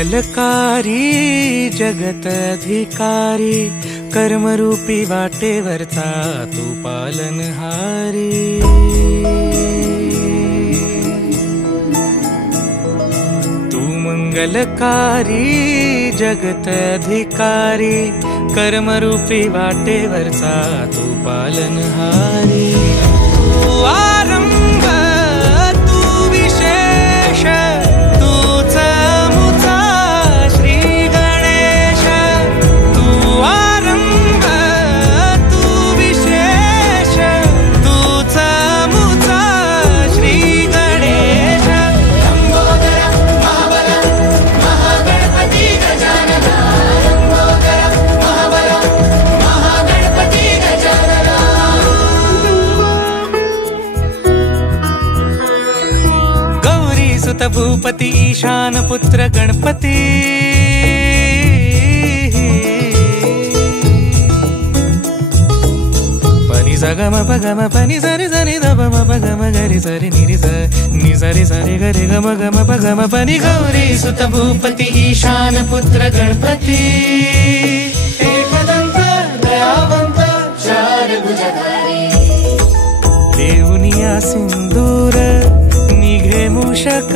मंगलकारी जगत अधिकारी, कर्मरूपी वाटेवरचा तू पालनहारी। तू मंगलकारी जगत अधिकारी, कर्मरूपी वाटेवरचा तू पालनहारी। तू आरंभ तू विशेष, तूच मुचा श्री गणेश। तू आरंभ तू विशेष, तूच मुचा श्री गणेश। लंबोदर महाबल महागणपती गजानना, लंबोदर महाबल महागणपती गजानना। गौरी सुत भूपती ईशान पुत्र गणपती, पनि सगम पगम पनि सरि सरि दम पगम गरि सरि निरि स नि सरि सरि गरि गम गम पगम पनि। गौरी सुत भूपती ईशान पुत्र गणपती, एकदंत दयावंत चार भुजधारी। देऊनिया सिंदूर निघे मूषक